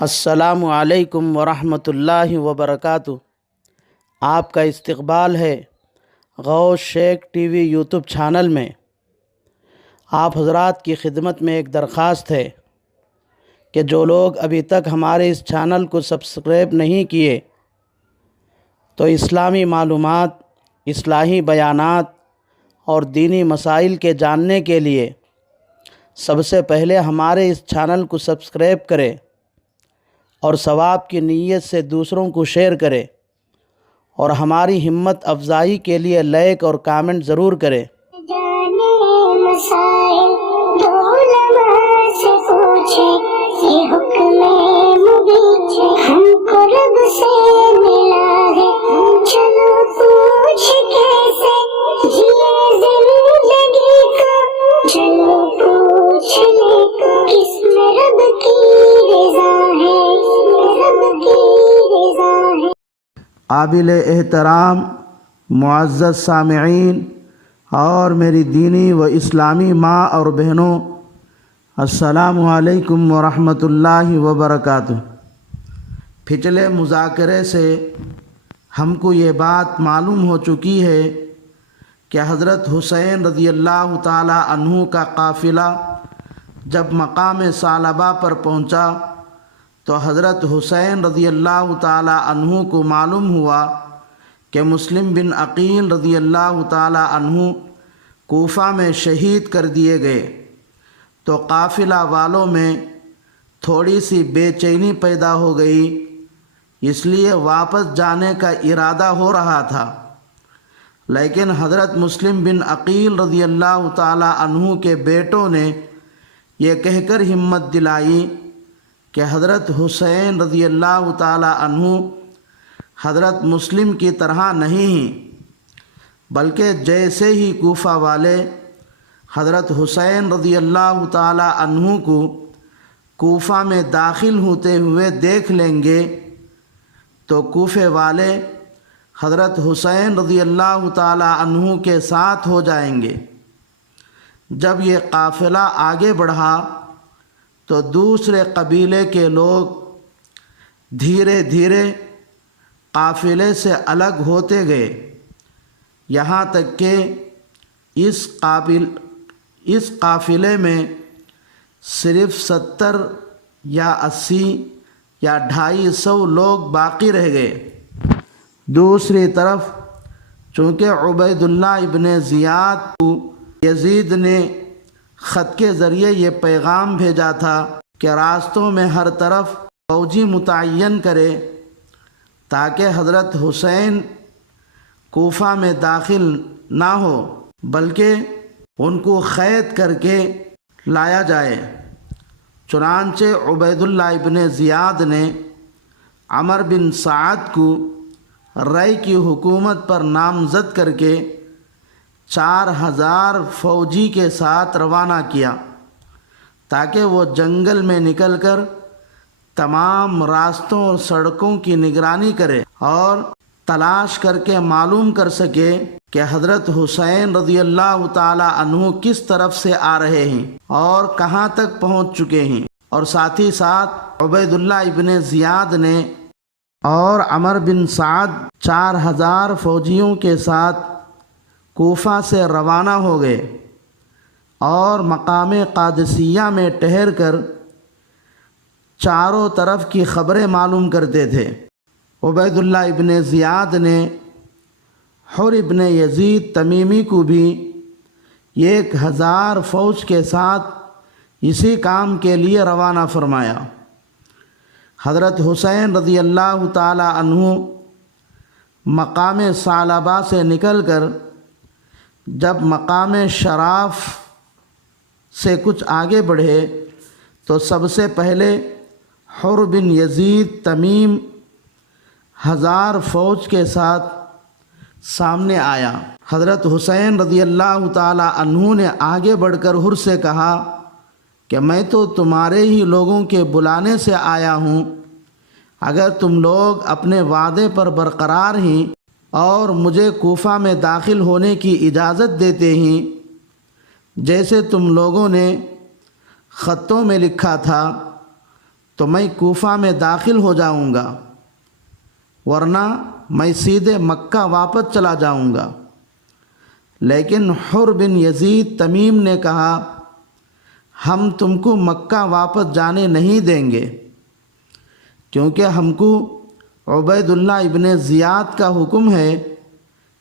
السلام علیکم ورحمۃ اللہ وبرکاتہ۔ آپ کا استقبال ہے غوث شیخ ٹی وی یوٹیوب چینل میں۔ آپ حضرات کی خدمت میں ایک درخواست ہے کہ جو لوگ ابھی تک ہمارے اس چینل کو سبسکرائب نہیں کیے تو اسلامی معلومات، اصلاحی بیانات اور دینی مسائل کے جاننے کے لیے سب سے پہلے ہمارے اس چینل کو سبسکرائب کریں اور ثواب کی نیت سے دوسروں کو شیئر کرے اور ہماری ہمت افزائی کے لیے لائک اور کامنٹ ضرور کرے۔ جانے مسائل دو علماء سے پوچھے، یہ حکم مبین ہم کو رب سے ملا ہے، چلو پوچھ کیسے جیے زندگی کو، چلو پوچھ لے کس میں رب کی رضا ہے، رب کی رضا ہے۔ قابل احترام معزز سامعین اور میری دینی و اسلامی ماں اور بہنوں، السلام علیکم ورحمۃ اللہ وبرکاتہ۔ پچھلے مذاکرے سے ہم کو یہ بات معلوم ہو چکی ہے کہ حضرت حسین رضی اللہ تعالی عنہ کا قافلہ جب مقام ثعلبہ پر پہنچا تو حضرت حسین رضی اللہ تعالی عنہ کو معلوم ہوا کہ مسلم بن عقیل رضی اللہ تعالی عنہ کوفہ میں شہید کر دیے گئے، تو قافلہ والوں میں تھوڑی سی بے چینی پیدا ہو گئی، اس لیے واپس جانے کا ارادہ ہو رہا تھا، لیکن حضرت مسلم بن عقیل رضی اللہ تعالی عنہ کے بیٹوں نے یہ کہہ کر ہمت دلائی کہ حضرت حسین رضی اللہ تعالی عنہ حضرت مسلم کی طرح نہیں ہیں، بلکہ جیسے ہی کوفہ والے حضرت حسین رضی اللہ تعالی عنہ کو کوفہ میں داخل ہوتے ہوئے دیکھ لیں گے تو کوفے والے حضرت حسین رضی اللہ تعالی عنہ کے ساتھ ہو جائیں گے۔ جب یہ قافلہ آگے بڑھا تو دوسرے قبیلے کے لوگ دھیرے دھیرے قافلے سے الگ ہوتے گئے، یہاں تک کہ اس قافلے میں صرف 70 یا 80 یا 250 لوگ باقی رہ گئے۔ دوسری طرف چونکہ عبید اللہ ابن زیاد کو یزید نے خط کے ذریعے یہ پیغام بھیجا تھا کہ راستوں میں ہر طرف فوجی متعین کرے تاکہ حضرت حسین کوفہ میں داخل نہ ہو بلکہ ان کو قید کر کے لایا جائے۔ چنانچہ عبید اللہ ابن زیاد نے عمر بن سعد کو رے کی حکومت پر نامزد کر کے 4000 فوجی کے ساتھ روانہ کیا تاکہ وہ جنگل میں نکل کر تمام راستوں اور سڑکوں کی نگرانی کرے اور تلاش کر کے معلوم کر سکے کہ حضرت حسین رضی اللہ تعالی عنہ کس طرف سے آ رہے ہیں اور کہاں تک پہنچ چکے ہیں۔ اور ساتھ ہی ساتھ عبید اللہ ابن زیاد نے اور عمر بن سعد 4000 فوجیوں کے ساتھ کوفہ سے روانہ ہو گئے اور مقام قادسیہ میں ٹھہر کر چاروں طرف کی خبریں معلوم کرتے تھے۔ عبید اللہ ابن زیاد نے حر ابن یزید تمیمی کو بھی 1000 فوج کے ساتھ اسی کام کے لیے روانہ فرمایا۔ حضرت حسین رضی اللہ تعالی عنہ مقام ثعلبہ سے نکل کر جب مقام شراف سے کچھ آگے بڑھے تو سب سے پہلے حر بن یزید تمیم 1000 فوج کے ساتھ سامنے آیا۔ حضرت حسین رضی اللہ تعالی عنہ نے آگے بڑھ کر حر سے کہا کہ میں تو تمہارے ہی لوگوں کے بلانے سے آیا ہوں، اگر تم لوگ اپنے وعدے پر برقرار ہیں اور مجھے کوفہ میں داخل ہونے کی اجازت دیتے ہیں جیسے تم لوگوں نے خطوں میں لکھا تھا، تو میں کوفہ میں داخل ہو جاؤں گا، ورنہ میں سیدھے مکہ واپس چلا جاؤں گا۔ لیکن حر بن یزید تمیم نے کہا، ہم تم کو مکہ واپس جانے نہیں دیں گے، کیونکہ ہم کو عبید اللہ ابن زیاد کا حکم ہے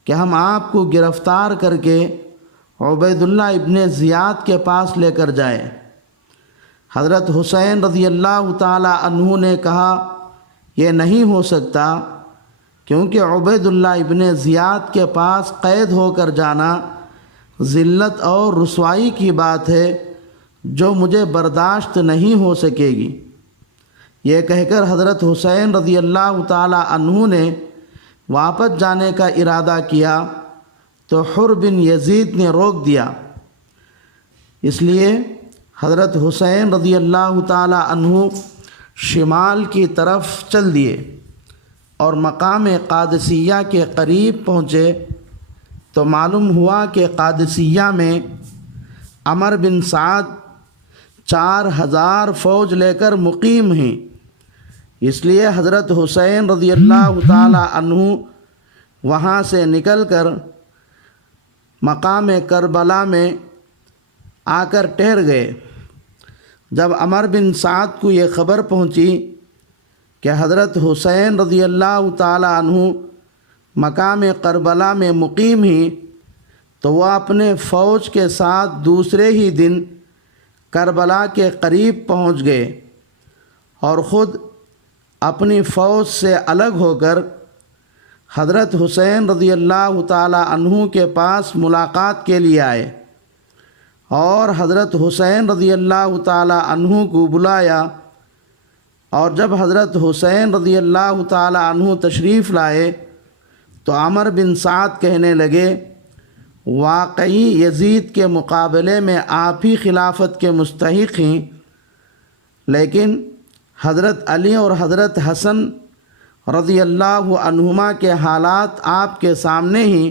کہ ہم آپ کو گرفتار کر کے عبید اللہ ابن زیاد کے پاس لے کر جائیں۔ حضرت حسین رضی اللہ تعالی عنہ نے کہا، یہ نہیں ہو سکتا، کیونکہ عبید اللہ ابن زیاد کے پاس قید ہو کر جانا ذلت اور رسوائی کی بات ہے جو مجھے برداشت نہیں ہو سکے گی۔ یہ کہہ کر حضرت حسین رضی اللہ تعالی عنہ نے واپس جانے کا ارادہ کیا تو حر بن یزید نے روک دیا۔ اس لیے حضرت حسین رضی اللہ تعالی عنہ شمال کی طرف چل دیے اور مقام قادسیہ کے قریب پہنچے تو معلوم ہوا کہ قادسیہ میں عمر بن سعد 4000 فوج لے کر مقیم ہیں۔ اس لیے حضرت حسین رضی اللہ تعالی عنہ وہاں سے نکل کر مقام کربلا میں آ کر ٹھہر گئے۔ جب عمر بن سعد کو یہ خبر پہنچی کہ حضرت حسین رضی اللہ تعالی عنہ مقام کربلا میں مقیم ہیں، تو وہ اپنے فوج کے ساتھ دوسرے ہی دن کربلا کے قریب پہنچ گئے اور خود اپنی فوج سے الگ ہو کر حضرت حسین رضی اللہ تعالی عنہ کے پاس ملاقات کے لیے آئے اور حضرت حسین رضی اللہ تعالی عنہ کو بلایا۔ اور جب حضرت حسین رضی اللہ تعالی عنہ تشریف لائے تو عمر بن سعد کہنے لگے، واقعی یزید کے مقابلے میں آپ ہی خلافت کے مستحق ہیں، لیکن حضرت علی اور حضرت حسن رضی اللہ عنہما کے حالات آپ کے سامنے ہی،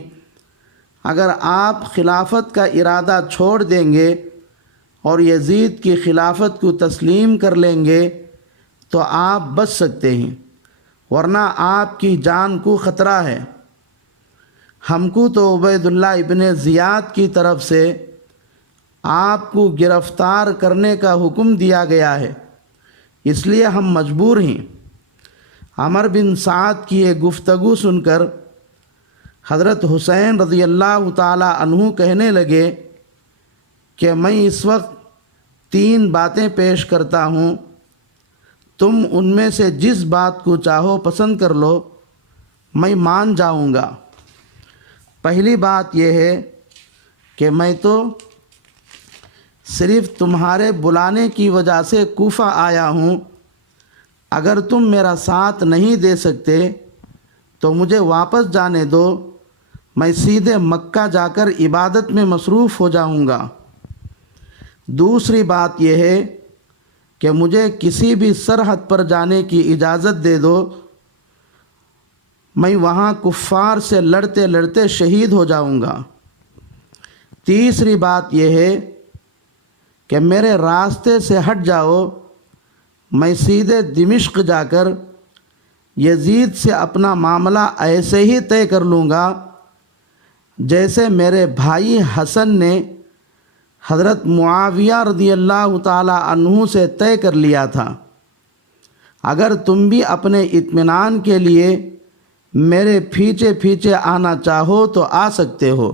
اگر آپ خلافت کا ارادہ چھوڑ دیں گے اور یزید کی خلافت کو تسلیم کر لیں گے تو آپ بچ سکتے ہیں، ورنہ آپ کی جان کو خطرہ ہے۔ ہم کو تو عبید اللہ ابن زیاد کی طرف سے آپ کو گرفتار کرنے کا حکم دیا گیا ہے، اس لیے ہم مجبور ہیں۔ عمر بن سعد کی یہ گفتگو سن کر حضرت حسین رضی اللہ تعالی عنہ کہنے لگے کہ میں اس وقت 3 باتیں پیش کرتا ہوں، تم ان میں سے جس بات کو چاہو پسند کر لو، میں مان جاؤں گا۔ پہلی بات یہ ہے کہ میں تو صرف تمہارے بلانے کی وجہ سے کوفہ آیا ہوں، اگر تم میرا ساتھ نہیں دے سکتے تو مجھے واپس جانے دو، میں سیدھے مکہ جا کر عبادت میں مصروف ہو جاؤں گا۔ دوسری بات یہ ہے کہ مجھے کسی بھی سرحد پر جانے کی اجازت دے دو، میں وہاں کفار سے لڑتے لڑتے شہید ہو جاؤں گا۔ تیسری بات یہ ہے کہ میرے راستے سے ہٹ جاؤ، میں سیدھے دمشق جا کر یزید سے اپنا معاملہ ایسے ہی طے کر لوں گا جیسے میرے بھائی حسن نے حضرت معاویہ رضی اللہ تعالی عنہ سے طے کر لیا تھا۔ اگر تم بھی اپنے اطمینان کے لیے میرے پیچھے پیچھے آنا چاہو تو آ سکتے ہو۔